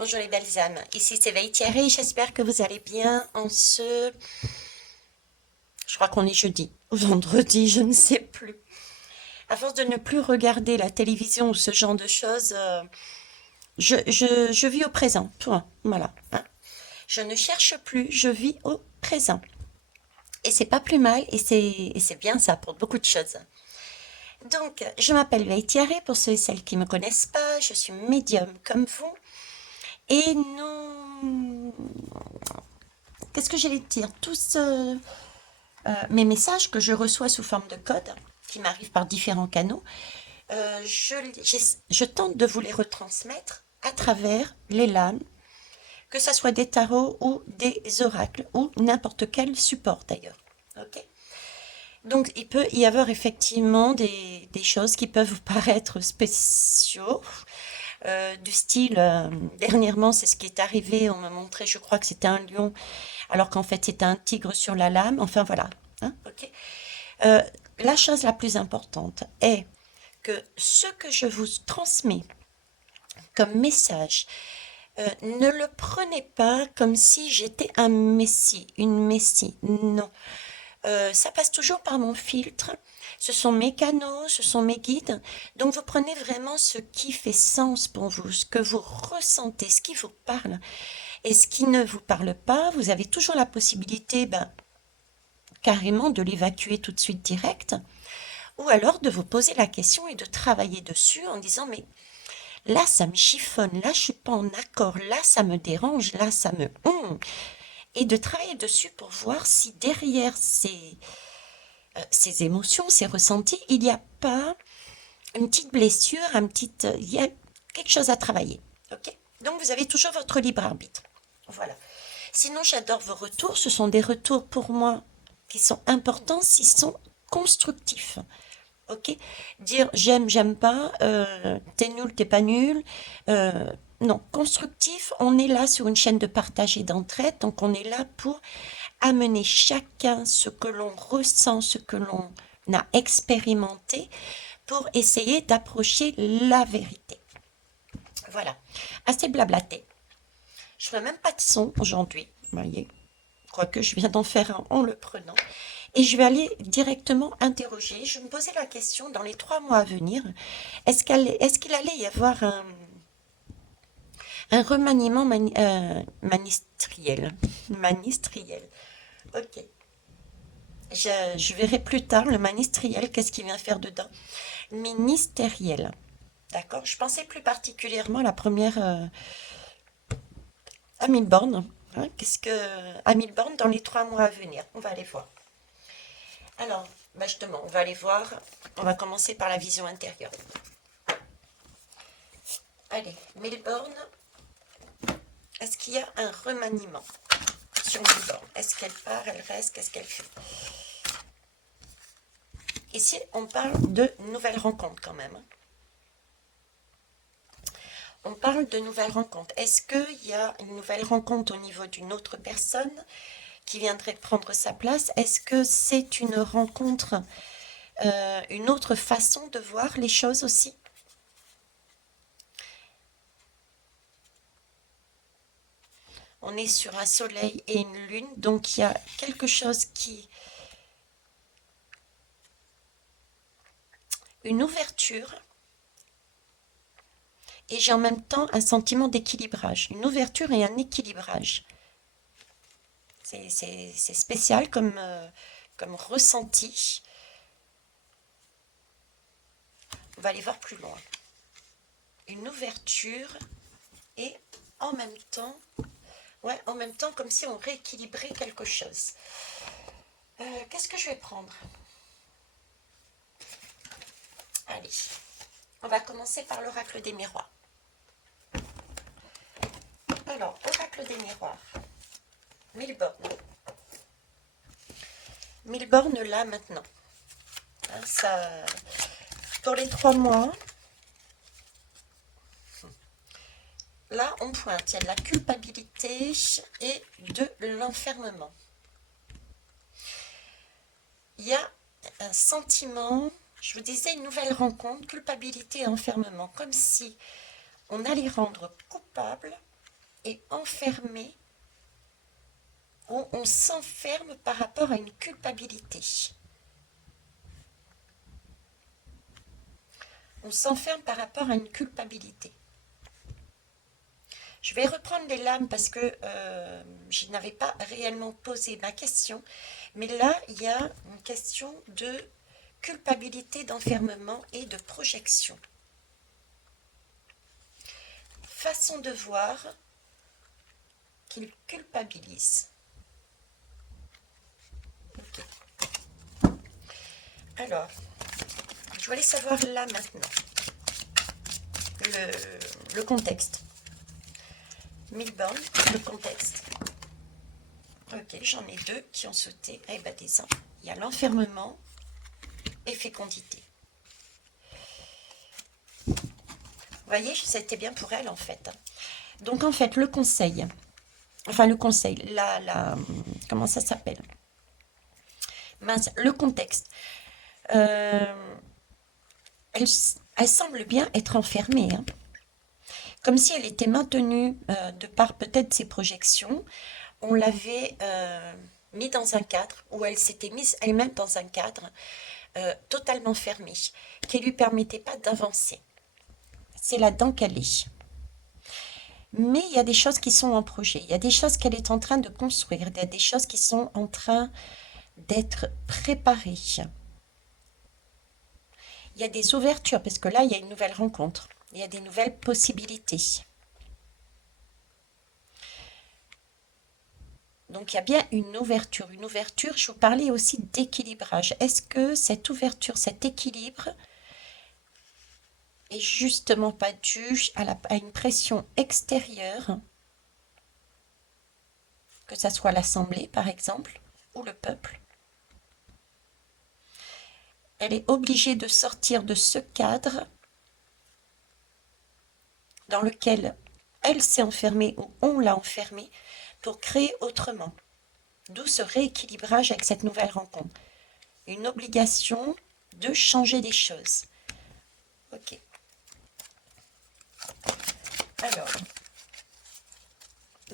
Bonjour les belles âmes, ici c'est Veille Thierry, j'espère que vous allez bien Je crois qu'on est jeudi ou vendredi, je ne sais plus. À force de ne plus regarder la télévision ou ce genre de choses, je vis au présent, toi, voilà, hein. Je ne cherche plus, je vis au présent. Et c'est pas plus mal, et c'est bien ça pour beaucoup de choses. Donc, je m'appelle Veille Thierry, pour ceux et celles qui ne me connaissent pas, je suis médium comme vous, et nous... Qu'est-ce que j'allais te dire? Tous mes messages que je reçois sous forme de code, qui m'arrivent par différents canaux, je tente de vous les retransmettre à travers les lames, que ce soit des tarots ou des oracles, ou n'importe quel support d'ailleurs. Ok. Donc il peut y avoir effectivement des choses qui peuvent vous paraître spéciaux, du style, dernièrement c'est ce qui est arrivé, on m'a montré, je crois que c'était un lion, alors qu'en fait c'était un tigre sur la lame, enfin voilà. Hein, ok. Euh, la chose la plus importante est que ce que je vous transmets comme message, ne le prenez pas comme si j'étais un messie, une messie. Non. Ça passe toujours par mon filtre. Ce sont mes canaux, ce sont mes guides. Donc vous prenez vraiment ce qui fait sens pour vous, ce que vous ressentez, ce qui vous parle. Et ce qui ne vous parle pas, vous avez toujours la possibilité, carrément de l'évacuer tout de suite direct. Ou alors de vous poser la question et de travailler dessus en disant mais là ça me chiffonne, là je suis pas en accord, là ça me dérange, là ça me... Et de travailler dessus pour voir si derrière ces émotions, ces ressentis, il n'y a pas une petite blessure, il y a quelque chose à travailler. Ok. Donc vous avez toujours votre libre arbitre. Voilà. Sinon j'adore vos retours, ce sont des retours pour moi qui sont importants s'ils sont constructifs. Ok. Dire j'aime, j'aime pas, t'es nul, t'es pas nul. euh, non, constructif, on est là sur une chaîne de partage et d'entraide, donc on est là pour amener chacun ce que l'on ressent, ce que l'on a expérimenté, pour essayer d'approcher la vérité. Voilà, assez blablaté. Je ne fais même pas de son aujourd'hui, vous voyez, quoique je viens d'en faire un en le prenant. Et je vais aller directement interroger. Je me posais la question, dans les 3 mois à venir, est-ce qu'il allait y avoir un remaniement ministériel. Ministériel. Ok. Je verrai plus tard le ministériel, qu'est-ce qu'il vient faire dedans. Ministériel. D'accord. Je pensais plus particulièrement à la première à Milborn. Hein, qu'est-ce que à Milborn dans les 3 mois à venir? On va aller voir. Alors, justement, on va aller voir. On va commencer par la vision intérieure. Allez, Milborn, est-ce qu'il y a un remaniement sur Milborn? Est-ce qu'elle part, elle reste, qu'est-ce qu'elle fait? Ici, on parle de nouvelles rencontres quand même. On parle de nouvelles rencontres. Est-ce qu'il y a une nouvelle rencontre au niveau d'une autre personne qui viendrait prendre sa place? Est-ce que c'est une rencontre, une autre façon de voir les choses aussi? On est sur un soleil et une lune, donc il y a quelque chose qui... Une ouverture, et j'ai en même temps un sentiment d'équilibrage. Une ouverture et un équilibrage. C'est spécial comme ressenti. On va aller voir plus loin. Une ouverture et en même temps, ouais, en même temps comme si on rééquilibrait quelque chose. Qu'est-ce que je vais prendre? Allez, on va commencer par l'oracle des miroirs. Alors, oracle des miroirs. Milborn. Milborn là maintenant. Hein, ça, pour les 3 mois, là on pointe, il y a de la culpabilité et de l'enfermement. Il y a un sentiment, je vous disais, une nouvelle rencontre, culpabilité et enfermement, comme si on allait rendre coupable est enfermé, ou on s'enferme par rapport à une culpabilité. On s'enferme par rapport à une culpabilité. Je vais reprendre les lames parce que je n'avais pas réellement posé ma question. Mais là, il y a une question de culpabilité, d'enfermement et de projection. Façon de voir qu'il culpabilise. Ok. Alors, je voulais savoir là maintenant le contexte. Milborn, le contexte. Ok, j'en ai deux qui ont sauté. Eh ben, disons, il y a l'enfermement et fécondité. Vous voyez, c'était bien pour elle en fait. Donc en fait, le conseil, comment ça s'appelle? Mince, le contexte. Elle semble bien être enfermée, hein. Comme si elle était maintenue de par peut-être ses projections. On l'avait mis dans un cadre, ou elle s'était mise elle-même dans un cadre totalement fermé, qui ne lui permettait pas d'avancer. C'est là-dedans qu'elle est. Mais il y a des choses qui sont en projet, il y a des choses qu'elle est en train de construire, il y a des choses qui sont en train d'être préparées. Il y a des ouvertures, parce que là, il y a une nouvelle rencontre, il y a des nouvelles possibilités. Donc, il y a bien une ouverture. Une ouverture, je vous parlais aussi d'équilibrage. Est-ce que cette ouverture, cet équilibre est justement pas dû à une pression extérieure, que ça soit l'Assemblée, par exemple, ou le peuple? Elle est obligée de sortir de ce cadre dans lequel elle s'est enfermée ou on l'a enfermée pour créer autrement. D'où ce rééquilibrage avec cette nouvelle rencontre. Une obligation de changer des choses. Ok. Alors,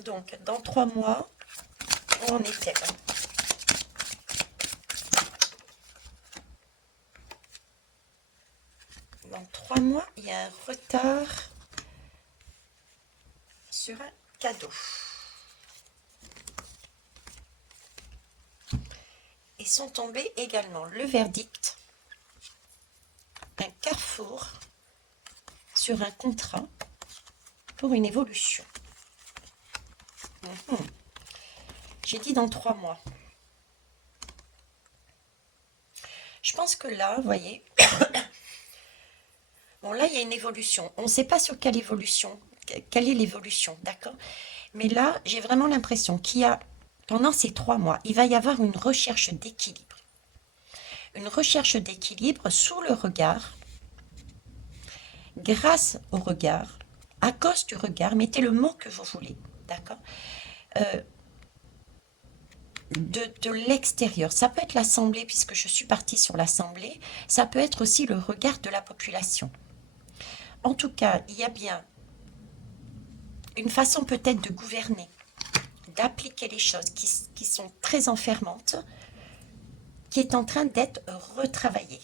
donc, dans 3 mois, où en est-elle? Dans 3 mois, il y a un retard sur un cadeau. Et sont tombés également le verdict, un carrefour sur un contrat pour une évolution. J'ai dit dans 3 mois. Je pense que là, vous voyez, bon là, il y a une évolution. On ne sait pas sur quelle évolution, quelle est l'évolution, d'accord? Mais là, j'ai vraiment l'impression qu'il y a, pendant ces 3 mois, il va y avoir une recherche d'équilibre. Une recherche d'équilibre sous le regard, grâce au regard, à cause du regard, mettez le mot que vous voulez, d'accord? De l'extérieur. Ça peut être l'Assemblée, puisque je suis partie sur l'Assemblée. Ça peut être aussi le regard de la population. En tout cas, il y a bien une façon peut-être de gouverner, d'appliquer les choses qui sont très enfermantes, qui est en train d'être retravaillée.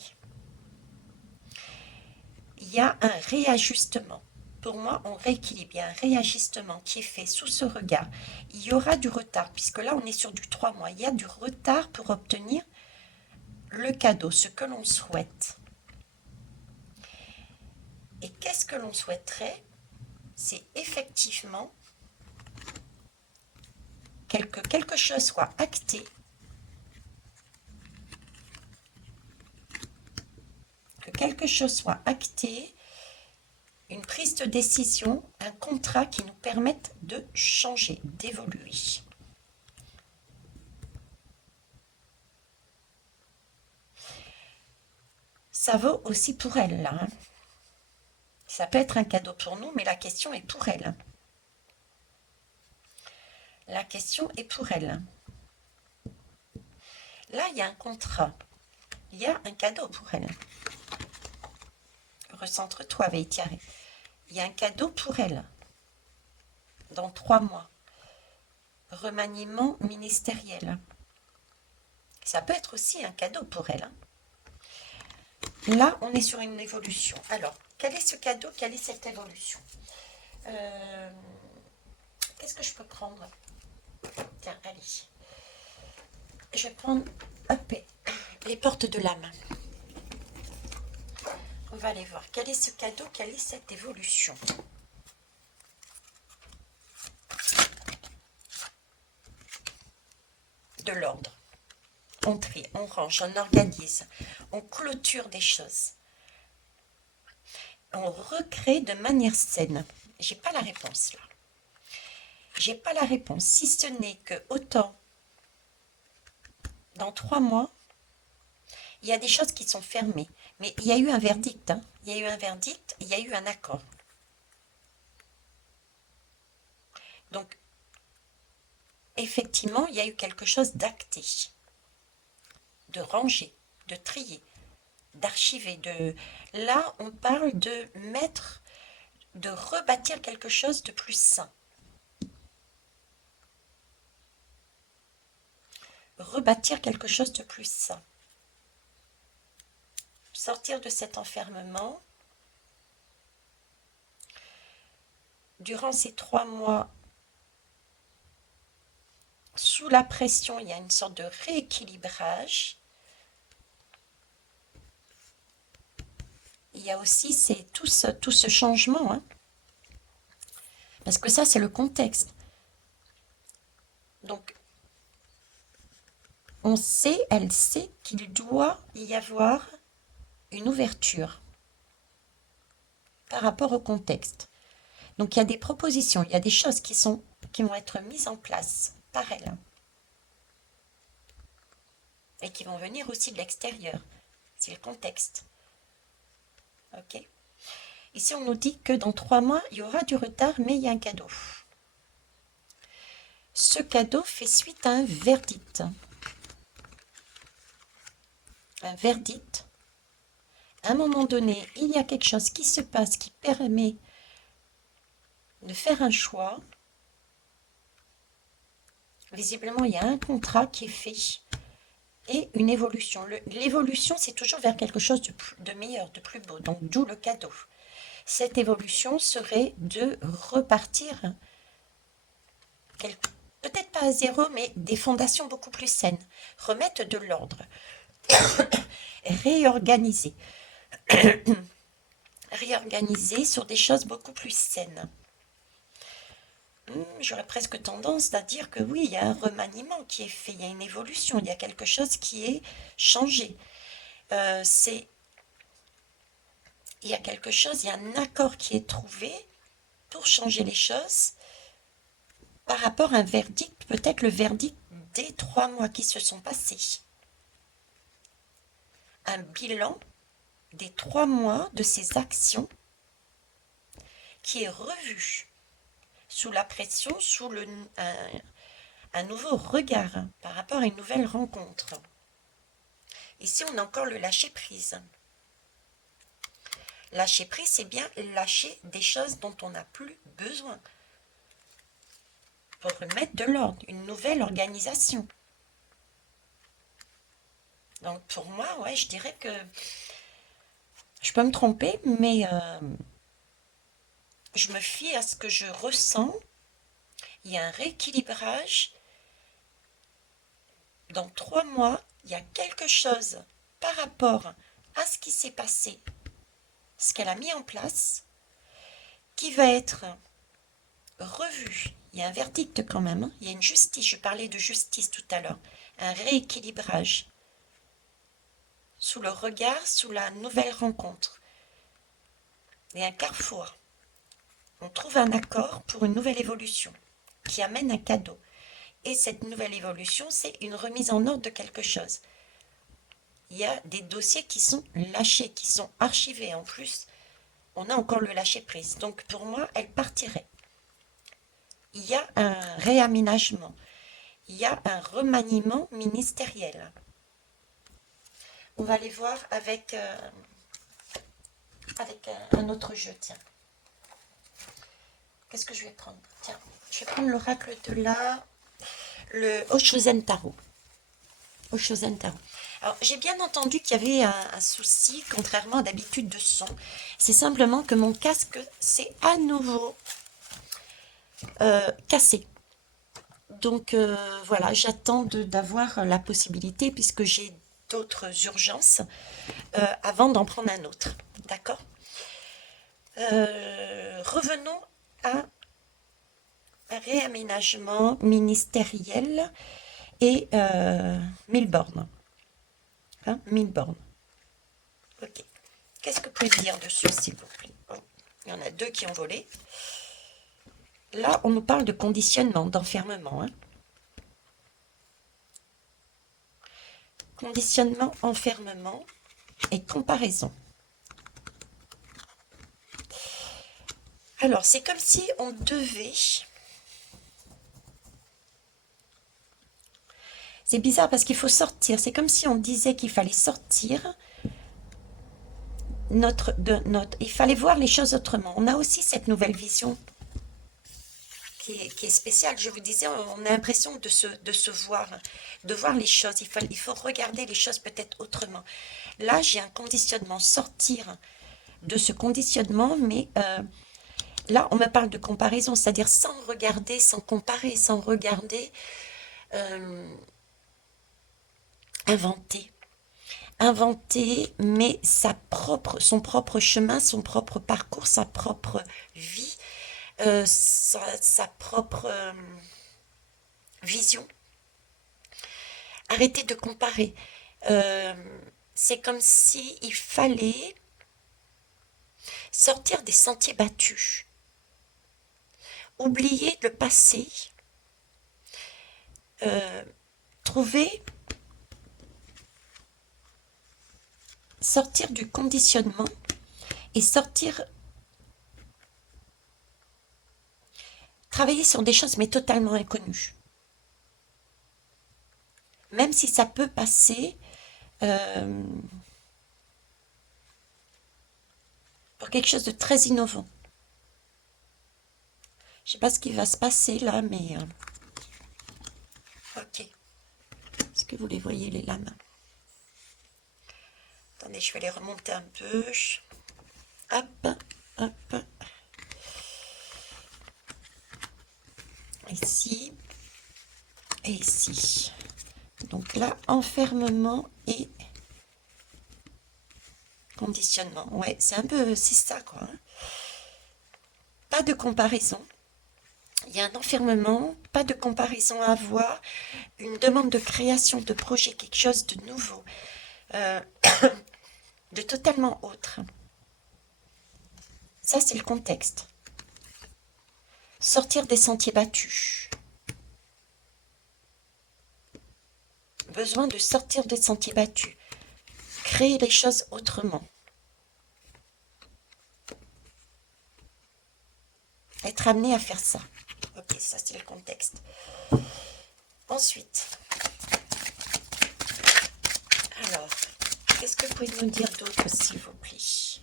Il y a un réajustement. Pour moi, on rééquilibre. Il y a un réajustement qui est fait sous ce regard. Il y aura du retard, puisque là, on est sur du 3 mois. Il y a du retard pour obtenir le cadeau, ce que l'on souhaite. Et qu'est-ce que l'on souhaiterait? C'est effectivement que quelque chose soit acté, une prise de décision, un contrat qui nous permette de changer, d'évoluer. Ça vaut aussi pour elle, là, hein. Ça peut être un cadeau pour nous, mais la question est pour elle. La question est pour elle. Là, il y a un contrat. Il y a un cadeau pour elle. Recentre-toi, Veitiare. Il y a un cadeau pour elle. dans 3 mois. Remaniement ministériel. Ça peut être aussi un cadeau pour elle. Là, on est sur une évolution. Alors, quel est ce cadeau? Quelle est cette évolution? Qu'est-ce que je peux prendre? Tiens, allez. Je vais prendre hop, les portes de l'âme. On va aller voir. Quel est ce cadeau? Quelle est cette évolution? De l'ordre. On trie, on range, on organise, on clôture des choses. On recrée de manière saine. J'ai pas la réponse là. J'ai pas la réponse, si ce n'est que autant dans 3 mois, il y a des choses qui sont fermées. Mais il y a eu un verdict. Hein. Il y a eu un verdict, il y a eu un accord. Donc, effectivement, il y a eu quelque chose d'acté, de rangé, de trié, d'archiver. Là, on parle de mettre, de rebâtir quelque chose de plus sain. Rebâtir quelque chose de plus sain. Sortir de cet enfermement. Durant ces 3 mois, sous la pression, il y a une sorte de rééquilibrage. Il y a aussi tout ce changement. Hein. Parce que ça, c'est le contexte. Donc, on sait, elle sait qu'il doit y avoir une ouverture par rapport au contexte. Donc, il y a des propositions, il y a des choses qui vont être mises en place par elle. Et qui vont venir aussi de l'extérieur. C'est le contexte. Ok. Ici, on nous dit que dans 3 mois, il y aura du retard, mais il y a un cadeau. Ce cadeau fait suite à un verdict. Un verdict. À un moment donné, il y a quelque chose qui se passe qui permet de faire un choix. Visiblement, il y a un contrat qui est fait et une évolution. L'évolution, c'est toujours vers quelque chose de meilleur, de plus beau, donc d'où le cadeau. Cette évolution serait de repartir, peut-être pas à zéro, mais des fondations beaucoup plus saines. Remettre de l'ordre. Réorganiser. Réorganiser sur des choses beaucoup plus saines. J'aurais presque tendance à dire que oui, il y a un remaniement qui est fait, il y a une évolution, il y a quelque chose qui est changé. Il y a quelque chose, il y a un accord qui est trouvé pour changer les choses par rapport à un verdict, peut-être le verdict des 3 mois qui se sont passés. Un bilan des 3 mois de ces actions qui est revu sous la pression, sous un nouveau regard par rapport à une nouvelle rencontre. Ici, on a encore le lâcher-prise. Lâcher-prise, c'est bien lâcher des choses dont on n'a plus besoin pour remettre de l'ordre, une nouvelle organisation. Donc, pour moi, ouais, je dirais que je peux me tromper, mais je me fie à ce que je ressens. Il y a un rééquilibrage. Dans 3 mois, il y a quelque chose par rapport à ce qui s'est passé, ce qu'elle a mis en place, qui va être revu. Il y a un verdict quand même, hein. Il y a une justice, je parlais de justice tout à l'heure, un rééquilibrage sous le regard, sous la nouvelle rencontre. Et un carrefour. On trouve un accord pour une nouvelle évolution qui amène un cadeau. Et cette nouvelle évolution, c'est une remise en ordre de quelque chose. Il y a des dossiers qui sont lâchés, qui sont archivés. En plus, on a encore le lâcher-prise. Donc pour moi, elle partirait. Il y a un réaménagement. Il y a un remaniement ministériel. On va aller voir avec un autre jeu, tiens. Qu'est-ce que je vais prendre? Tiens, je vais prendre l'oracle de le Oshozen Tarot. Oshozen Tarot. Alors, j'ai bien entendu qu'il y avait un souci, contrairement à d'habitude, de son. C'est simplement que mon casque s'est à nouveau cassé. Donc, voilà, j'attends d'avoir la possibilité, puisque j'ai d'autres urgences, avant d'en prendre un autre. D'accord? Revenons à un réaménagement ministériel et 1000 bornes. Hein, 1000 bornes. Ok. Qu'est-ce que vous pouvez me dire dessus, s'il vous plaît? Bon, il y en a deux qui ont volé. Là, on nous parle de conditionnement, d'enfermement. Hein. Conditionnement, enfermement et comparaison. Alors, c'est comme si on devait... C'est bizarre parce qu'il faut sortir. C'est comme si on disait qu'il fallait sortir il fallait voir les choses autrement. On a aussi cette nouvelle vision qui est spéciale. Je vous disais, on a l'impression de se voir, de voir les choses. Il faut regarder les choses peut-être autrement. Là, j'ai un conditionnement, sortir de ce conditionnement, mais là, on me parle de comparaison, c'est-à-dire sans regarder, sans comparer, sans regarder, inventer. Inventer, mais son propre chemin, son propre parcours, sa propre vie, sa propre vision. Arrêtez de comparer. C'est comme si il fallait sortir des sentiers battus. Oublier le passé. Sortir du conditionnement et travailler sur des choses mais totalement inconnues. Même si ça peut passer pour quelque chose de très innovant. Je ne sais pas ce qui va se passer là, mais... Ok. Est-ce que vous les voyez, les lames? Attendez, je vais les remonter un peu. Hop, hop. Ici. Et ici. Donc là, enfermement et conditionnement. Ouais, c'est un peu... C'est ça, quoi. Hein. Pas de comparaison. Il y a un enfermement, pas de comparaison à avoir, une demande de création de projet, quelque chose de nouveau, de totalement autre. Ça, c'est le contexte. Sortir des sentiers battus. Besoin de sortir des sentiers battus. Créer les choses autrement. Être amené à faire ça. Ok, ça c'est le contexte. Ensuite, alors, qu'est-ce que vous pouvez nous dire d'autre, s'il vous plaît?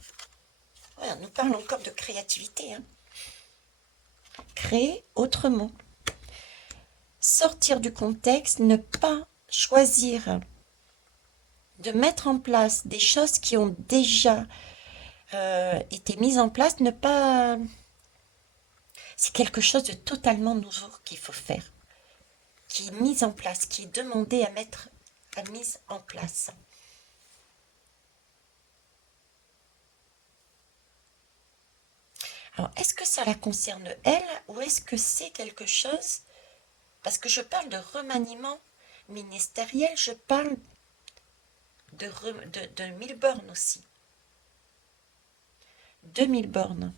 Ouais, on nous parle encore de créativité. Hein. Créer autrement. Sortir du contexte, ne pas choisir de mettre en place des choses qui ont déjà été mises en place, ne pas... C'est quelque chose de totalement nouveau qu'il faut faire, qui est mis en place, qui est demandé à mise en place. Alors, est-ce que ça la concerne elle ou est-ce que c'est quelque chose... Parce que je parle de remaniement ministériel, je parle de 1000 bornes aussi. 2000 bornes.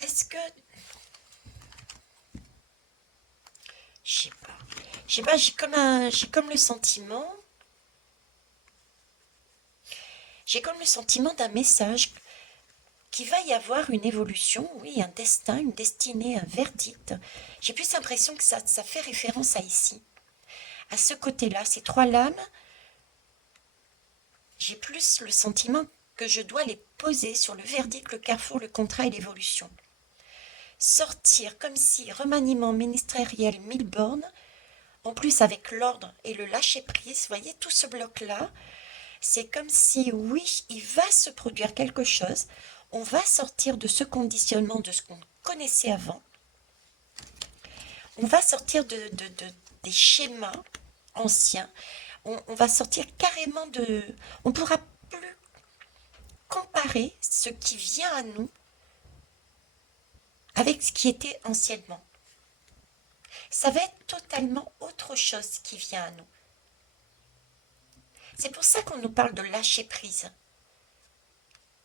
Est-ce que... Je sais pas, j'ai comme le sentiment... J'ai comme le sentiment d'un message qu'il va y avoir une évolution, oui, un destin, une destinée, un verdict. J'ai plus l'impression que ça fait référence à ici. À ce côté-là, ces trois lames, j'ai plus le sentiment que je dois les poser sur le verdict, le carrefour, le contrat et l'évolution. Sortir comme si remaniement ministériel 1000 bornes, en plus avec l'ordre et le lâcher-prise, vous voyez tout ce bloc-là, c'est comme si, oui, il va se produire quelque chose, on va sortir de ce conditionnement, de ce qu'on connaissait avant, on va sortir des schémas anciens, on va sortir carrément de... On ne pourra plus comparer ce qui vient à nous avec ce qui était anciennement. Ça va être totalement autre chose qui vient à nous. C'est pour ça qu'on nous parle de lâcher prise.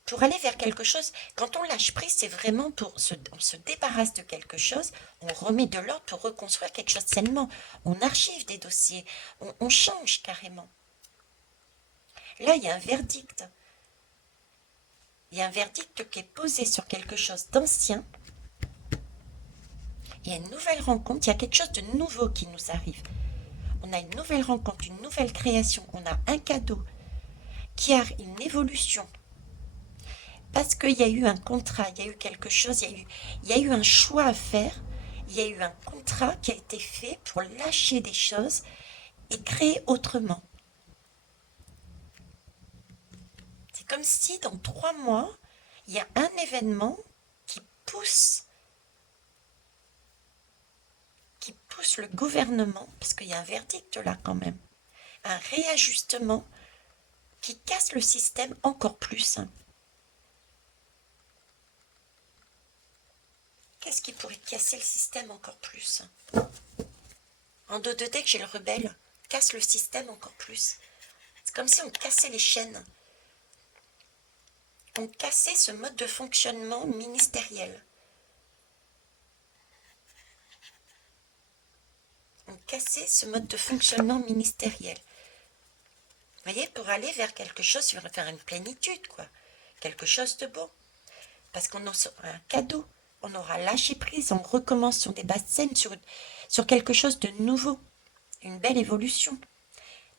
Pour aller vers quelque chose, quand on lâche prise, c'est vraiment on se débarrasse de quelque chose, on remet de l'ordre pour reconstruire quelque chose sainement. On archive des dossiers, on change carrément. Là, il y a un verdict. Il y a un verdict qui est posé sur quelque chose d'ancien. Il y a une nouvelle rencontre, il y a quelque chose de nouveau qui nous arrive. On a une nouvelle rencontre, une nouvelle création, on a un cadeau qui a une évolution. Parce qu'il y a eu un contrat, il y a eu quelque chose, il y a eu un choix à faire, il y a eu un contrat qui a été fait pour lâcher des choses et créer autrement. C'est comme si dans 3 mois, il y a un événement qui pousse le gouvernement, parce qu'il y a un verdict là quand même, un réajustement qui casse le système encore plus. Qu'est-ce qui pourrait casser le système encore plus? En dos de deck, j'ai le rebelle, casse le système encore plus. C'est comme si on cassait les chaînes. On cassait ce mode de fonctionnement ministériel. On cassait ce mode de fonctionnement ministériel. Vous voyez, pour aller vers quelque chose, vers une plénitude, quoi. Quelque chose de beau. Parce qu'on aura un cadeau. On aura lâché prise, on recommence sur des bases saines, sur quelque chose de nouveau. Une belle évolution.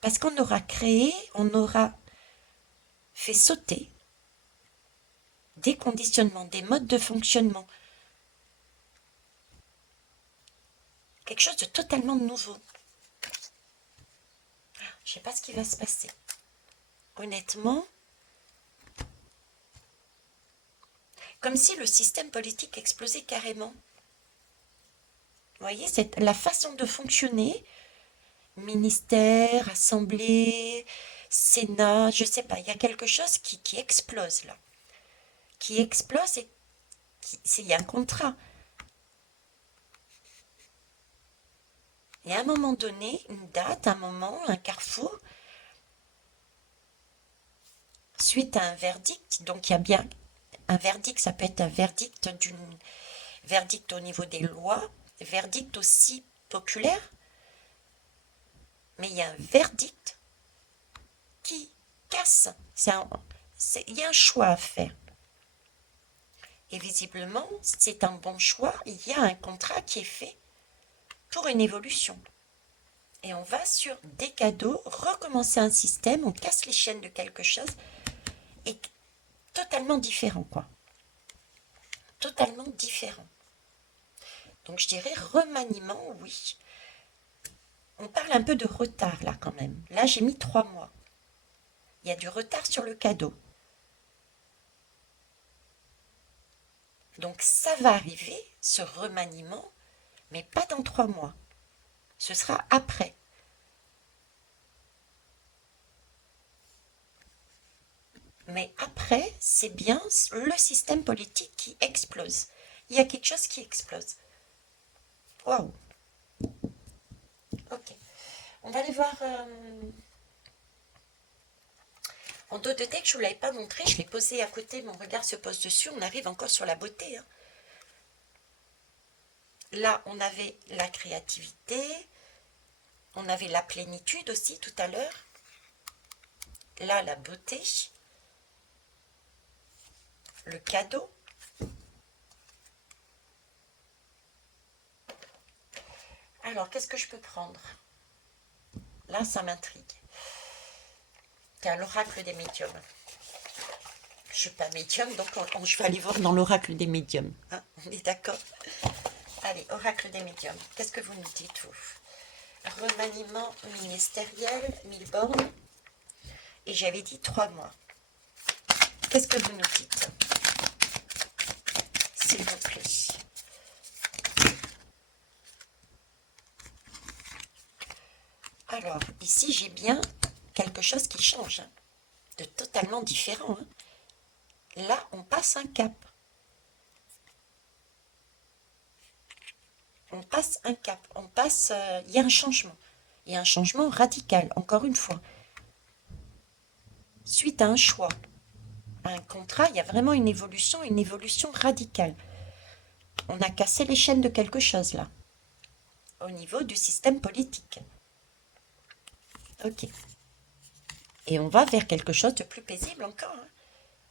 Parce qu'on aura créé, on aura fait sauter des conditionnements, des modes de fonctionnement. Quelque chose de totalement nouveau. Je ne sais pas ce qui va se passer. Honnêtement, comme si le système politique explosait carrément. Vous voyez, c'est la façon de fonctionner, ministère, assemblée, Sénat, je ne sais pas, il y a quelque chose qui explose là. Qui explose et il y a un contrat. Et à un moment donné, une date, un moment, un carrefour, suite à un verdict, donc il y a bien un verdict, ça peut être un verdict verdict au niveau des lois, verdict aussi populaire, mais il y a un verdict qui casse. Il y a un choix à faire. Et visiblement, c'est un bon choix, il y a un contrat qui est fait pour une évolution. Et on va sur des cadeaux, recommencer un système, on casse les chaînes de quelque chose, et totalement différent, quoi. Totalement différent. Donc je dirais remaniement, oui. On parle un peu de retard là quand même. Là j'ai mis 3 mois. Il y a du retard sur le cadeau. Donc ça va arriver, ce remaniement, mais pas dans 3 mois. Ce sera après. Mais après, c'est bien le système politique qui explose. Il y a quelque chose qui explose. Waouh. Ok. On va aller voir... En dos de deck, je ne vous l'avais pas montré, je l'ai posé à côté, mon regard se pose dessus, on arrive encore sur la beauté. Là, on avait la créativité, on avait la plénitude aussi tout à l'heure. Là, la beauté, le cadeau. Alors, qu'est-ce que je peux prendre? Là, ça m'intrigue. C'est l'oracle des médiums. Je suis pas médium, donc je vais aller voir dans l'oracle des médiums. Hein, on est d'accord? Allez, oracle des médiums. Qu'est-ce que vous nous dites, vous? Remaniement ministériel, 1000 bornes. Et j'avais dit 3 mois. Qu'est-ce que vous nous dites? S'il vous plaît. Alors, ici, j'ai bien quelque chose qui change, hein, de totalement différent. Hein. Là, on passe un cap. On passe un cap. On passe... il y a un changement. Il y a un changement radical, encore une fois. Suite à un choix, à un contrat, il y a vraiment une évolution radicale. On a cassé les chaînes de quelque chose, là. Au niveau du système politique. Ok. Et on va vers quelque chose de plus paisible encore. Hein.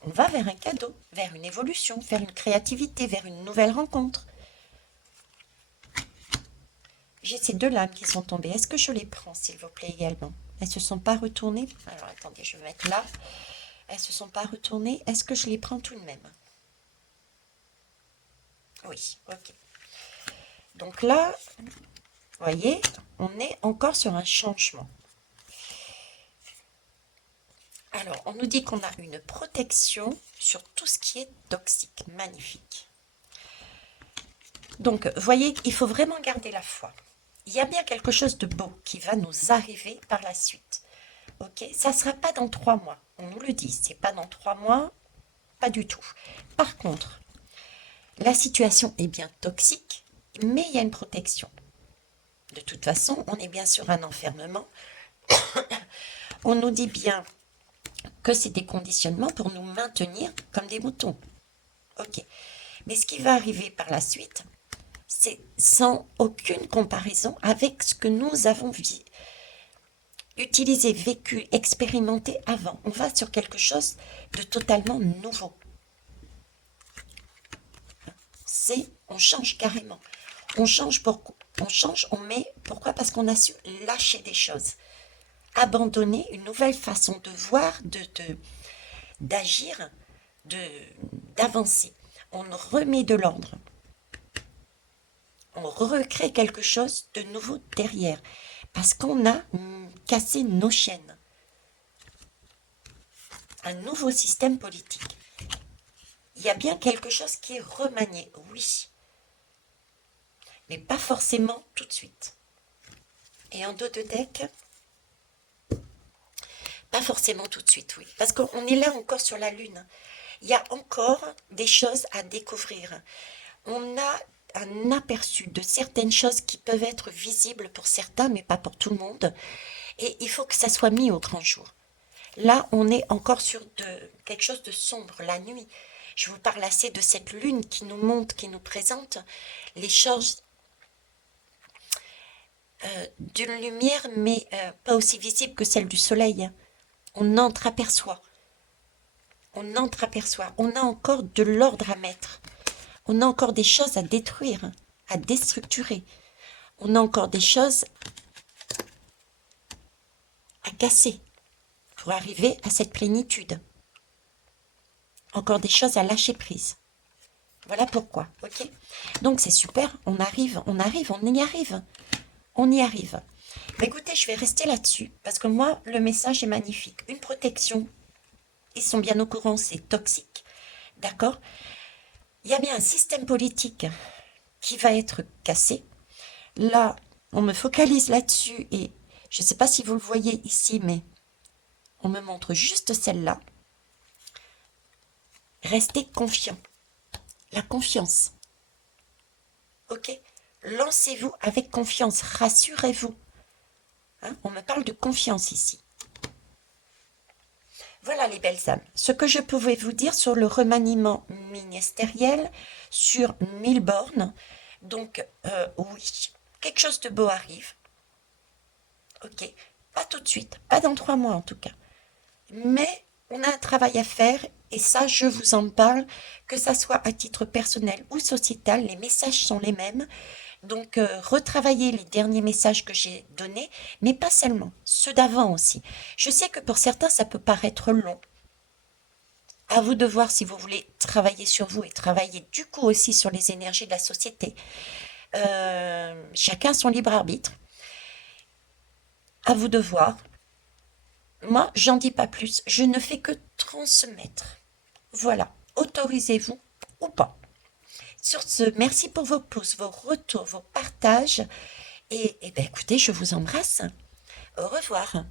On va vers un cadeau, vers une évolution, vers une créativité, vers une nouvelle rencontre. J'ai ces 2 lames qui sont tombées. Est-ce que je les prends, s'il vous plaît, également? Elles ne se sont pas retournées. Alors, attendez, je vais mettre là. Elles ne se sont pas retournées. Est-ce que je les prends tout de même? Oui, ok. Donc là, vous voyez, on est encore sur un changement. Alors, on nous dit qu'on a une protection sur tout ce qui est toxique. Magnifique. Donc, vous voyez, il faut vraiment garder la foi. Il y a bien quelque chose de beau qui va nous arriver par la suite. Ok, ça ne sera pas dans 3 mois. On nous le dit, c'est pas dans 3 mois, pas du tout. Par contre, la situation est bien toxique, mais il y a une protection. De toute façon, on est bien sur un enfermement. On nous dit bien que c'est des conditionnements pour nous maintenir comme des moutons. Ok. Mais ce qui va arriver par la suite, c'est sans aucune comparaison avec ce que nous avons utilisé, vécu, expérimenté avant. On va sur quelque chose de totalement nouveau. On change carrément. On change, on met, pourquoi? Parce qu'on a su lâcher des choses. Abandonner une nouvelle façon de voir, d'agir, d'avancer. On remet de l'ordre. On recrée quelque chose de nouveau derrière. Parce qu'on a cassé nos chaînes. Un nouveau système politique. Il y a bien quelque chose qui est remanié, oui. Mais pas forcément tout de suite. Et en dos de deck, pas forcément tout de suite, oui. Parce qu'on est là encore sur la Lune. Il y a encore des choses à découvrir. On a un aperçu de certaines choses qui peuvent être visibles pour certains, mais pas pour tout le monde. Et il faut que ça soit mis au grand jour. Là, on est encore sur quelque chose de sombre, la nuit. Je vous parle assez de cette lune qui nous montre, qui nous présente les choses d'une lumière, mais pas aussi visible que celle du soleil. On entreaperçoit. On entreaperçoit. On a encore de l'ordre à mettre. On a encore des choses à détruire, à déstructurer. On a encore des choses à casser pour arriver à cette plénitude. Encore des choses à lâcher prise. Voilà pourquoi, ok? Donc c'est super, on y arrive. On y arrive. Mais écoutez, je vais rester là-dessus, parce que moi, le message est magnifique. Une protection, ils sont bien au courant, c'est toxique, d'accord? Il y a bien un système politique qui va être cassé. Là, on me focalise là-dessus, et je ne sais pas si vous le voyez ici, mais on me montre juste celle-là. Restez confiant. La confiance. Ok? Lancez-vous avec confiance. Rassurez-vous. Hein, on me parle de confiance ici. Voilà les belles âmes. Ce que je pouvais vous dire sur le remaniement ministériel sur 1000 bornes. Donc, oui, quelque chose de beau arrive. Ok, pas tout de suite, pas dans 3 mois en tout cas. Mais on a un travail à faire et ça, je vous en parle, que ça soit à titre personnel ou sociétal, les messages sont les mêmes. Donc, retravailler les derniers messages que j'ai donnés, mais pas seulement, ceux d'avant aussi. Je sais que pour certains, ça peut paraître long. À vous de voir si vous voulez travailler sur vous et travailler du coup aussi sur les énergies de la société. Chacun son libre arbitre. À vous de voir. Moi, j'en dis pas plus. Je ne fais que transmettre. Voilà. Autorisez-vous ou pas. Sur ce, merci pour vos pouces, vos retours, vos partages. Et ben écoutez, je vous embrasse. Au revoir.